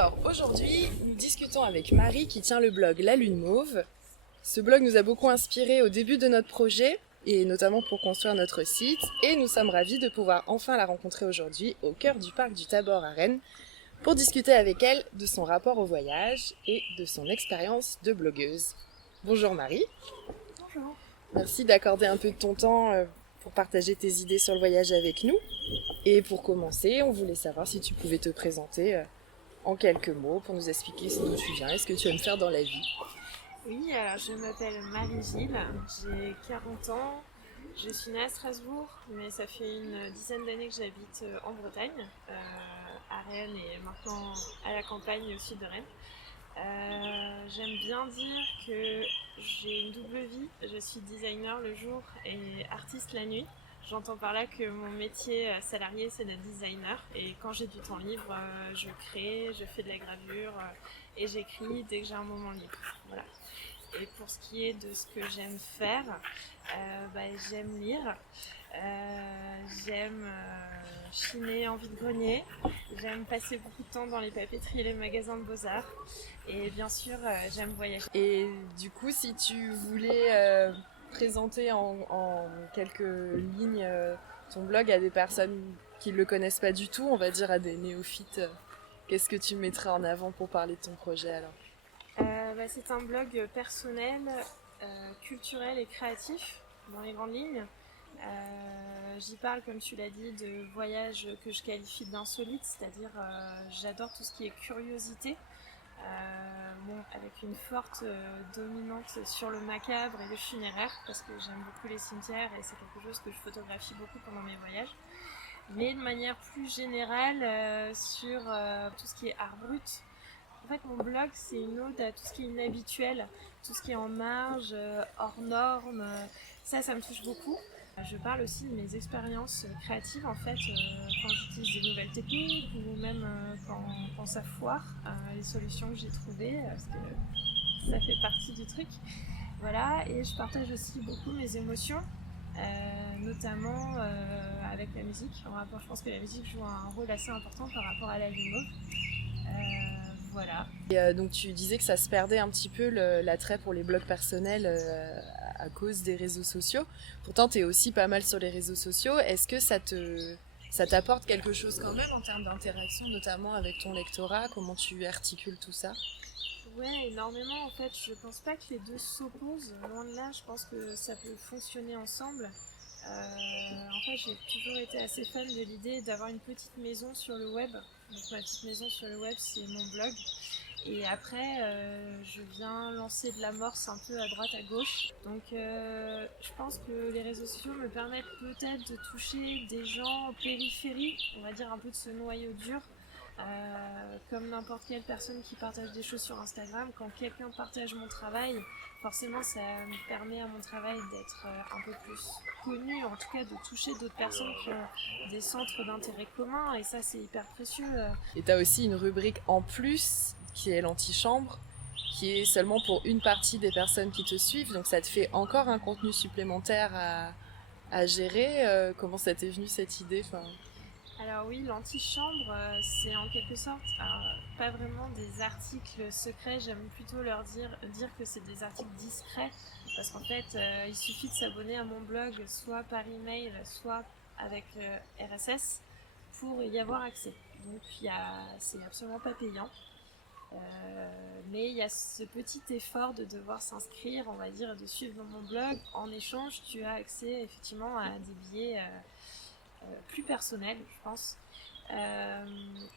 Alors, aujourd'hui, nous discutons avec Marie qui tient le blog La Lune Mauve. Ce blog nous a beaucoup inspiré au début de notre projet, et notamment pour construire notre site, et nous sommes ravis de pouvoir enfin la rencontrer aujourd'hui au cœur du parc du Tabor à Rennes, pour discuter avec elle de son rapport au voyage et de son expérience de blogueuse. Bonjour Marie. Bonjour. Merci d'accorder un peu de ton temps pour partager tes idées sur le voyage avec nous. Et pour commencer, on voulait savoir si tu pouvais te présenter en quelques mots pour nous expliquer d'où tu viens et ce que tu aimes faire dans la vie. Oui, alors je m'appelle Marie-Gilles, j'ai 40 ans, je suis née à Strasbourg, mais ça fait une dizaine d'années que j'habite en Bretagne, à Rennes et maintenant à la campagne au sud de Rennes. J'aime bien dire que j'ai une double vie, je suis designer le jour et artiste la nuit. J'entends par là que mon métier salarié c'est d'être designer et quand j'ai du temps libre, je crée, je fais de la gravure et j'écris dès que j'ai un moment libre. Voilà. Et pour ce qui est de ce que j'aime faire, j'aime lire, j'aime chiner en vide-grenier, j'aime passer beaucoup de temps dans les papeteries et les magasins de beaux-arts et bien sûr j'aime voyager. Et du coup, si tu voulais présenter en quelques lignes ton blog à des personnes qui ne le connaissent pas du tout, on va dire à des néophytes, qu'est-ce que tu mettrais en avant pour parler de ton projet alors ? C'est un blog personnel, culturel et créatif dans les grandes lignes. J'y parle, comme tu l'as dit, de voyages que je qualifie d'insolites, c'est-à-dire j'adore tout ce qui est curiosité, avec une forte dominante sur le macabre et le funéraire, parce que j'aime beaucoup les cimetières et c'est quelque chose que je photographie beaucoup pendant mes voyages. Mais de manière plus générale sur tout ce qui est art brut. En fait, mon blog, c'est une ode à tout ce qui est inhabituel, tout ce qui est en marge, hors norme. Ça me touche beaucoup. Je parle aussi de mes expériences créatives, en fait, quand j'utilise des nouvelles techniques ou même quand ça foire, les solutions que j'ai trouvées, parce que ça fait partie du truc. Voilà, et je partage aussi beaucoup mes émotions, notamment avec la musique. En rapport, je pense que la musique joue un rôle assez important par rapport à la Lune Mauve. Voilà. Et donc tu disais que ça se perdait un petit peu l'attrait pour les blogs personnels à cause des réseaux sociaux. Pourtant, tu es aussi pas mal sur les réseaux sociaux. Est-ce que ça t'apporte quelque chose quand même en termes d'interaction, notamment avec ton lectorat? Comment tu articules tout ça? Ouais, énormément en fait. Je pense pas que les deux s'opposent. Loin de là, je pense que ça peut fonctionner ensemble. En fait, j'ai toujours été assez fan de l'idée d'avoir une petite maison sur le web. Donc ma petite maison sur le web, c'est mon blog. Et après, je viens lancer de l'amorce un peu à droite à gauche. Donc je pense que les réseaux sociaux me permettent peut-être de toucher des gens en périphérie, on va dire un peu de ce noyau dur. Comme n'importe quelle personne qui partage des choses sur Instagram, quand quelqu'un partage mon travail, forcément ça me permet à mon travail d'être un peu plus connu, en tout cas de toucher d'autres personnes qui ont des centres d'intérêt communs, et ça c'est hyper précieux. Et tu as aussi une rubrique en plus qui est l'antichambre, qui est seulement pour une partie des personnes qui te suivent. Donc ça te fait encore un contenu supplémentaire à gérer. Comment ça t'est venu cette idée Alors oui, l'antichambre, c'est en quelque sorte, pas vraiment des articles secrets, j'aime plutôt dire que c'est des articles discrets, parce qu'en fait, il suffit de s'abonner à mon blog, soit par email, soit avec RSS, pour y avoir accès. Donc c'est absolument pas payant. Mais il y a ce petit effort de devoir s'inscrire, on va dire, de suivre mon blog. En échange, tu as accès effectivement à des billets plus personnels, je pense.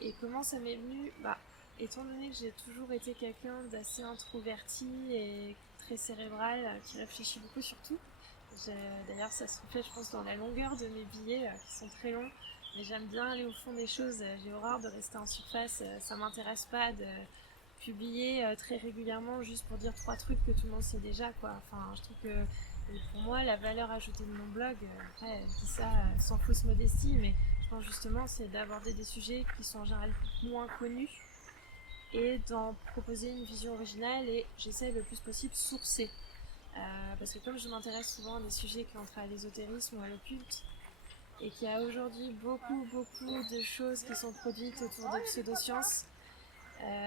Et comment ça m'est venu étant donné que j'ai toujours été quelqu'un d'assez introverti et très cérébral, qui réfléchit beaucoup sur tout. D'ailleurs, ça se reflète, je pense, dans la longueur de mes billets, qui sont très longs. Mais j'aime bien aller au fond des choses. J'ai horreur de rester en surface. Ça m'intéresse pas de publier très régulièrement juste pour dire 3 trucs que tout le monde sait déjà, quoi. Enfin, je trouve que pour moi, la valeur ajoutée de mon blog, après, je dis ça sans fausse modestie, mais je pense justement, c'est d'aborder des sujets qui sont en général moins connus et d'en proposer une vision originale, et j'essaie le plus possible sourcer. Parce que comme je m'intéresse souvent à des sujets qui ont trait à l'ésotérisme ou à l'occulte, et qu'il y a aujourd'hui beaucoup de choses qui sont produites autour des pseudosciences,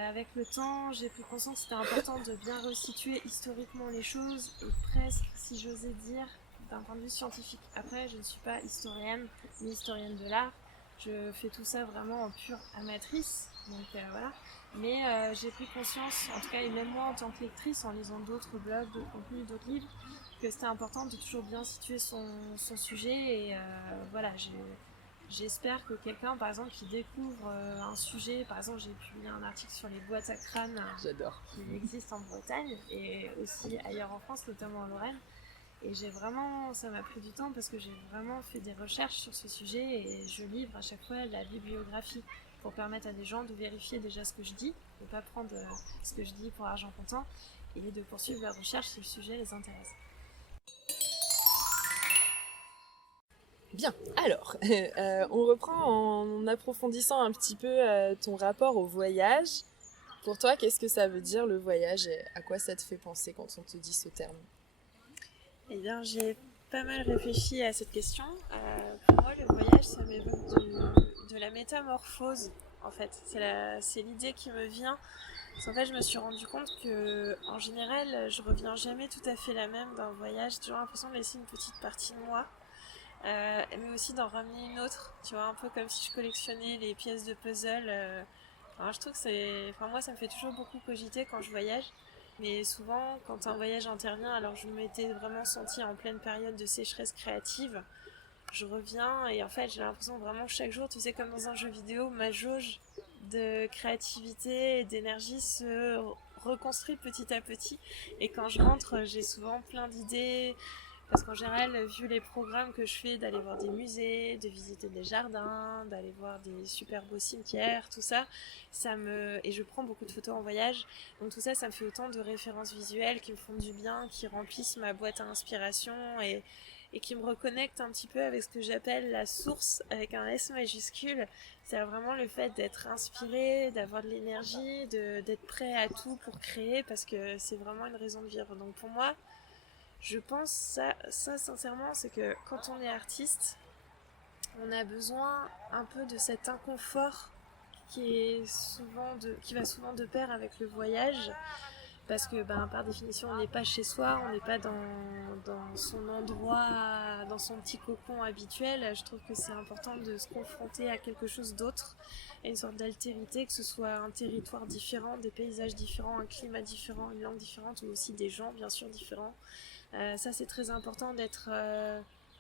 avec le temps, j'ai pris conscience que c'était important de bien resituer historiquement les choses et presque, si j'osais dire, d'un point de vue scientifique. Après, je ne suis pas historienne ni historienne de l'art. Je fais tout ça vraiment en pure amatrice. Donc voilà. Mais j'ai pris conscience, en tout cas, et même moi en tant que lectrice, en lisant d'autres blogs, d'autres contenus, d'autres livres, que c'était important de toujours bien situer son sujet. Et voilà, j'espère que quelqu'un, par exemple, qui découvre un sujet, par exemple, j'ai publié un article sur les boîtes à crâne. J'adore. Qui existent en Bretagne et aussi ailleurs en France, notamment en Lorraine. Et ça m'a pris du temps parce que j'ai vraiment fait des recherches sur ce sujet et je livre à chaque fois la bibliographie pour permettre à des gens de vérifier déjà ce que je dis, de ne pas prendre ce que je dis pour argent comptant et de poursuivre leurs recherches si le sujet les intéresse. Bien, alors, on reprend en approfondissant un petit peu ton rapport au voyage. Pour toi, qu'est-ce que ça veut dire le voyage et à quoi ça te fait penser quand on te dit ce terme ? Eh bien, j'ai pas mal réfléchi à cette question. Pour moi, le voyage, ça m'évoque de la métamorphose, en fait. C'est l'idée qui me vient. En fait, je me suis rendu compte que, en général, je reviens jamais tout à fait la même d'un voyage. J'ai toujours l'impression de laisser une petite partie de moi, mais aussi d'en ramener une autre. Tu vois, un peu comme si je collectionnais les pièces de puzzle. Alors, je trouve que moi, ça me fait toujours beaucoup cogiter quand je voyage. Mais souvent, quand un voyage intervient, alors je m'étais vraiment sentie en pleine période de sécheresse créative, je reviens et en fait j'ai l'impression vraiment chaque jour, tu sais, comme dans un jeu vidéo, ma jauge de créativité et d'énergie se reconstruit petit à petit. Et quand je rentre, j'ai souvent plein d'idées, parce qu'en général, vu les programmes que je fais, d'aller voir des musées, de visiter des jardins, d'aller voir des super beaux cimetières, tout ça, et je prends beaucoup de photos en voyage, donc tout ça, ça me fait autant de références visuelles qui me font du bien, qui remplissent ma boîte à inspiration et qui me reconnectent un petit peu avec ce que j'appelle la source avec un S majuscule. C'est vraiment le fait d'être inspiré, d'avoir de l'énergie, d'être prêt à tout pour créer, parce que c'est vraiment une raison de vivre. Donc pour moi, je pense ça sincèrement, c'est que quand on est artiste, on a besoin un peu de cet inconfort qui va souvent de pair avec le voyage, parce que par définition on n'est pas chez soi, on n'est pas dans son endroit, dans son petit cocon habituel. Je trouve que c'est important de se confronter à quelque chose d'autre, à une sorte d'altérité, que ce soit un territoire différent, des paysages différents, un climat différent, une langue différente, ou aussi des gens bien sûr différents. Ça c'est très important d'être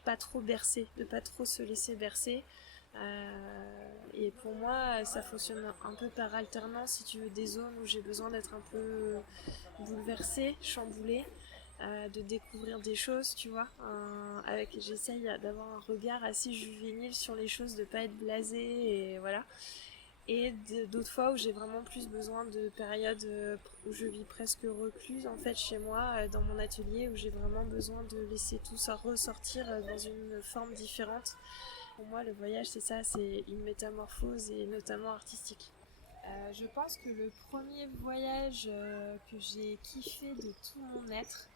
pas trop bercé, de pas trop se laisser bercer. Et pour moi ça fonctionne un peu par alternance, si tu veux, des zones où j'ai besoin d'être un peu bouleversée, chamboulée, de découvrir des choses, tu vois, j'essaye d'avoir un regard assez juvénile sur les choses, de pas être blasée, et voilà. Et d'autres fois où j'ai vraiment plus besoin de périodes où je vis presque recluse en fait chez moi, dans mon atelier, où j'ai vraiment besoin de laisser tout ça ressortir dans une forme différente. Pour moi, le voyage, c'est ça, c'est une métamorphose, et notamment artistique. Je pense que le premier voyage que j'ai kiffé de tout mon être,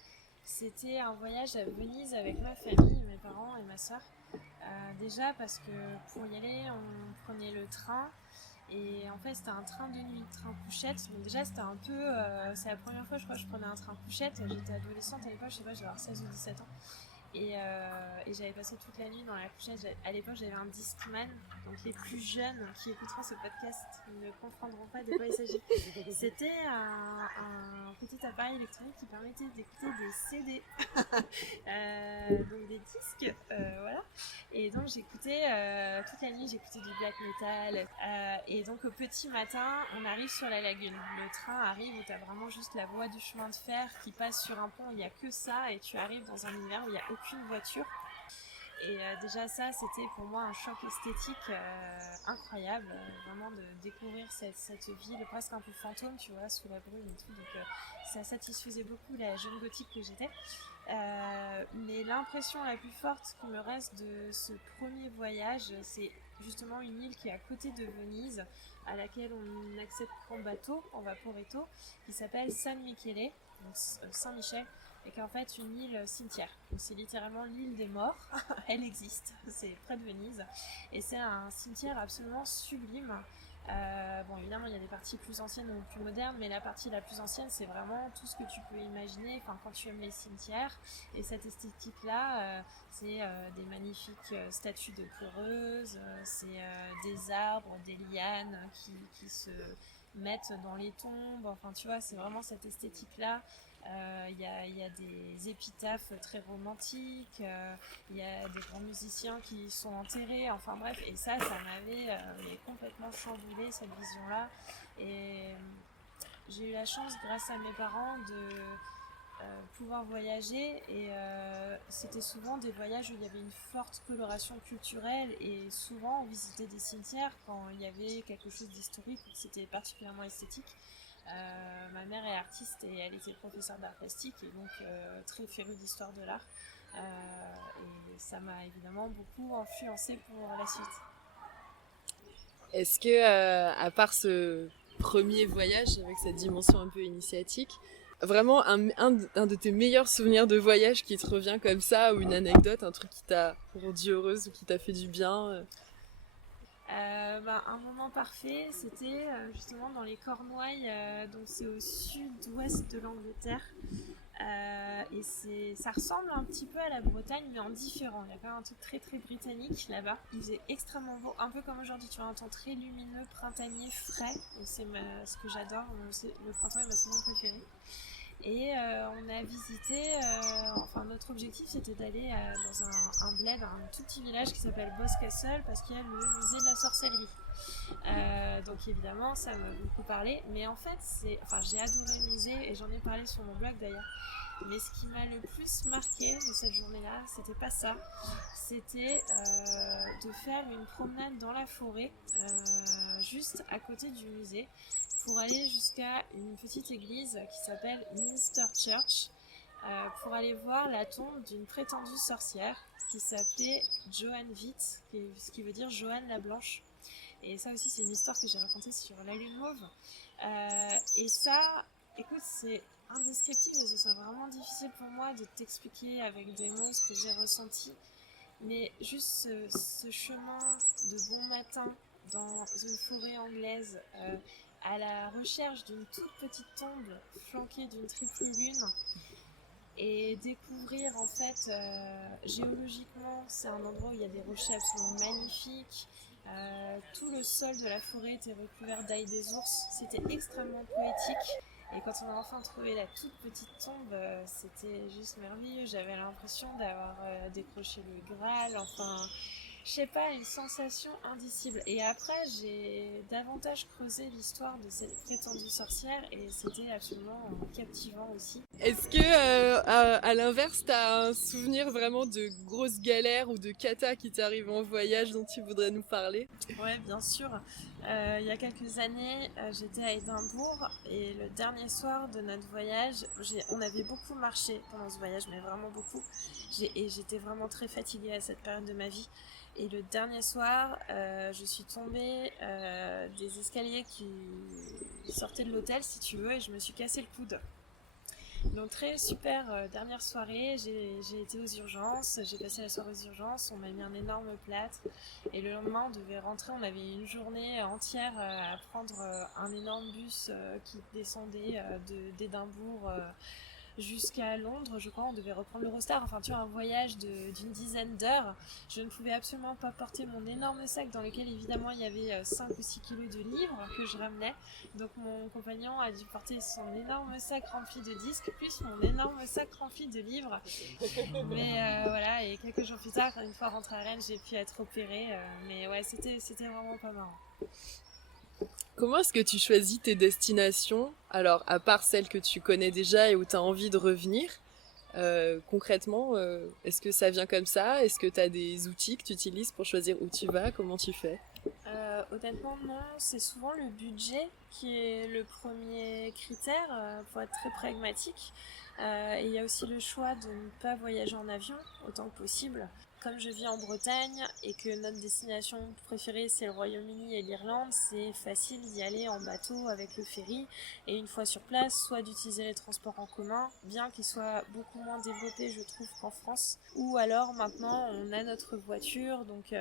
c'était un voyage à Venise avec ma famille, mes parents et ma soeur. Déjà parce que pour y aller, on prenait le train. Et en fait, c'était un train de nuit, train couchette. Donc déjà, c'était un peu... c'est la première fois, je crois, que je prenais un train couchette. J'étais adolescente à l'époque, je sais pas, j'avais avoir 16 ou 17 ans. Et j'avais passé toute la nuit dans la couchette. À l'époque, j'avais un Discman. Donc les plus jeunes qui écouteront ce podcast ne comprendront pas de quoi il s'agit. C'était un petit appareil électronique qui permettait d'écouter des CD. Donc des disques, voilà. Et donc j'écoutais toute la nuit, j'écoutais du black metal. Et donc au petit matin, on arrive sur la lagune. Le train arrive où t'as vraiment juste la voie du chemin de fer qui passe sur un pont. Il n'y a que ça, et tu arrives dans un univers où il n'y a aucune voiture. Et déjà ça, c'était pour moi un choc esthétique incroyable, vraiment de découvrir cette ville presque un peu fantôme, tu vois, sous la brume et tout. Donc ça satisfaisait beaucoup la jeune gothique que j'étais. Mais l'impression la plus forte qui me reste de ce premier voyage, c'est justement une île qui est à côté de Venise, à laquelle on accède en bateau, en vaporetto, qui s'appelle San Michele, donc Saint-Michel, et qui est en fait une île cimetière. Donc c'est littéralement l'île des morts. Elle existe, c'est près de Venise, et c'est un cimetière absolument sublime. Bon, évidemment, il y a des parties plus anciennes ou plus modernes, mais la partie la plus ancienne, c'est vraiment tout ce que tu peux imaginer. Enfin, quand tu aimes les cimetières, et cette esthétique-là, c'est des magnifiques statues de pleureuses, c'est des arbres, des lianes qui se mettent dans les tombes. Enfin, tu vois, c'est vraiment cette esthétique-là. Y a des épitaphes très romantiques, il y a des grands musiciens qui sont enterrés, enfin bref, et ça m'avait complètement chamboulé cette vision-là. Et j'ai eu la chance, grâce à mes parents, de pouvoir voyager, et c'était souvent des voyages où il y avait une forte coloration culturelle, et souvent on visitait des cimetières quand il y avait quelque chose d'historique ou que c'était particulièrement esthétique. Ma mère est artiste et elle était professeure d'art plastique et donc très férue d'histoire de l'art. Et ça m'a évidemment beaucoup influencée pour la suite. Est-ce que, à part ce premier voyage avec cette dimension un peu initiatique, vraiment un de tes meilleurs souvenirs de voyage qui te revient comme ça, ou une anecdote, un truc qui t'a rendu heureuse ou qui t'a fait du bien Un moment parfait, c'était justement dans les Cornouailles, donc c'est au sud-ouest de l'Angleterre. Et ça ressemble un petit peu à la Bretagne, mais en différent. Il y a quand même un truc très très britannique là-bas. Il faisait extrêmement beau, un peu comme aujourd'hui. Tu vois, un temps très lumineux, printanier, frais. Donc ce que j'adore. Le printemps est ma saison préférée. Et on a visité, enfin notre objectif c'était d'aller dans un bled, un tout petit village qui s'appelle Boscastle, parce qu'il y a le musée de la sorcellerie. Donc évidemment ça m'a beaucoup parlé, mais en fait j'ai adoré le musée et j'en ai parlé sur mon blog d'ailleurs. Mais ce qui m'a le plus marqué de cette journée-là, c'était pas ça. C'était de faire une promenade dans la forêt, juste à côté du musée, pour aller jusqu'à une petite église qui s'appelle Minster Church, pour aller voir la tombe d'une prétendue sorcière qui s'appelait Joan Vitt, ce qui veut dire Joanne la Blanche. Et ça aussi, c'est une histoire que j'ai racontée sur la Lune Mauve. Et ça, écoute, c'est indescriptible, et ce serait vraiment difficile pour moi de t'expliquer avec des mots ce que j'ai ressenti. Mais juste ce chemin de bon matin dans une forêt anglaise, à la recherche d'une toute petite tombe flanquée d'une triple lune, et découvrir en fait géologiquement c'est un endroit où il y a des rochers absolument magnifiques, tout le sol de la forêt était recouvert d'ailes des ours, c'était extrêmement poétique. Et quand on a enfin trouvé la toute petite tombe, c'était juste merveilleux. J'avais l'impression d'avoir décroché le Graal, enfin je sais pas, une sensation indicible. Et après, j'ai davantage creusé l'histoire de cette prétendue sorcière et c'était absolument captivant aussi. Est-ce que, à l'inverse, t'as un souvenir vraiment de grosses galères ou de cata qui t'est arrivé en voyage dont tu voudrais nous parler? Ouais, bien sûr. Il y a quelques années, j'étais à Édimbourg et le dernier soir de notre voyage, on avait beaucoup marché pendant ce voyage, mais vraiment beaucoup. Et j'étais vraiment très fatiguée à cette période de ma vie. Et le dernier soir, je suis tombée des escaliers qui sortaient de l'hôtel, si tu veux, et je me suis cassé le coude. Donc très super dernière soirée, j'ai été aux urgences, j'ai passé la soirée aux urgences, on m'a mis un énorme plâtre et le lendemain on devait rentrer, on avait une journée entière à prendre un énorme bus qui descendait d'Édimbourg jusqu'à Londres, je crois, on devait reprendre l'Eurostar, enfin tu vois, un voyage d'une dizaine d'heures. Je ne pouvais absolument pas porter mon énorme sac dans lequel évidemment il y avait 5 ou 6 kilos de livres que je ramenais, donc mon compagnon a dû porter son énorme sac rempli de disques plus mon énorme sac rempli de livres. Mais voilà, et quelques jours plus tard, une fois rentrée à Rennes, j'ai pu être opérée, mais ouais, c'était vraiment pas marrant. Comment est-ce que tu choisis tes destinations? Alors, à part celles que tu connais déjà et où tu as envie de revenir, concrètement, est-ce que ça vient comme ça? Est-ce que tu as des outils que tu utilises pour choisir où tu vas? Comment tu fais? Honnêtement, non. C'est souvent le budget qui est le premier critère, pour être très pragmatique. Et il y a aussi le choix de ne pas voyager en avion autant que possible. comme je vis en Bretagne et que notre destination préférée c'est le Royaume-Uni et l'Irlande, c'est facile d'y aller en bateau avec le ferry et une fois sur place, soit d'utiliser les transports en commun, bien qu'ils soient beaucoup moins développés je trouve qu'en France, ou alors maintenant on a notre voiture, donc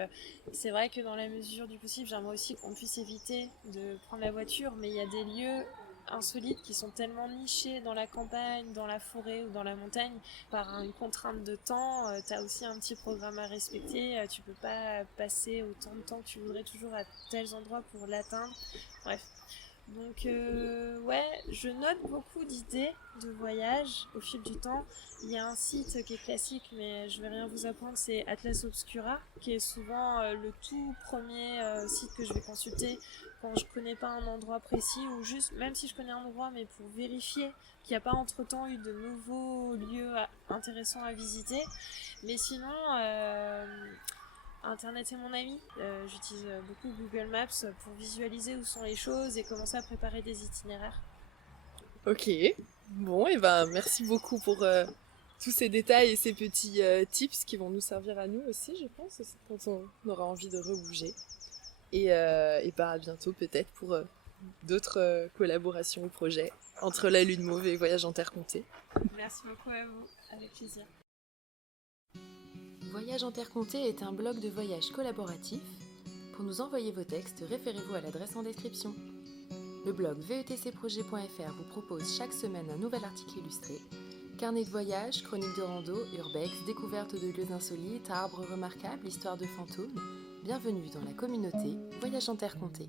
c'est vrai que dans la mesure du possible j'aimerais aussi qu'on puisse éviter de prendre la voiture, mais il y a des lieux insolites qui sont tellement nichés dans la campagne, dans la forêt ou dans la montagne par une contrainte de temps, tu as aussi un petit programme à respecter, tu peux pas passer autant de temps que tu voudrais toujours à tels endroits pour l'atteindre. Bref. Donc ouais, je note beaucoup d'idées de voyage au fil du temps. Il y a un site qui est classique, mais je vais rien vous apprendre, c'est Atlas Obscura, qui est souvent le tout premier site que je vais consulter quand je connais pas un endroit précis, ou juste, même si je connais un endroit, mais pour vérifier qu'il n'y a pas entre-temps eu de nouveaux lieux intéressants à visiter. Mais sinon, Internet est mon ami. J'utilise beaucoup Google Maps pour visualiser où sont les choses et commencer à préparer des itinéraires. Ok, bon, et ben merci beaucoup pour tous ces détails et ces petits tips qui vont nous servir à nous aussi, je pense, quand on aura envie de rebouger. Et ben à bientôt peut-être pour d'autres collaborations ou projets entre la Lune Mauve et Voyage en Terre Comptée. Merci beaucoup à vous, avec plaisir. Voyage en Terre Comptée est un blog de voyage collaboratif. Pour nous envoyer vos textes, référez-vous à l'adresse en description. Le blog vetcprojet.fr vous propose chaque semaine un nouvel article illustré. Carnet de voyage, chroniques de rando, urbex, découvertes de lieux insolites, arbres remarquables, histoires de fantômes. Bienvenue dans la communauté Voyage en Terre Comptée.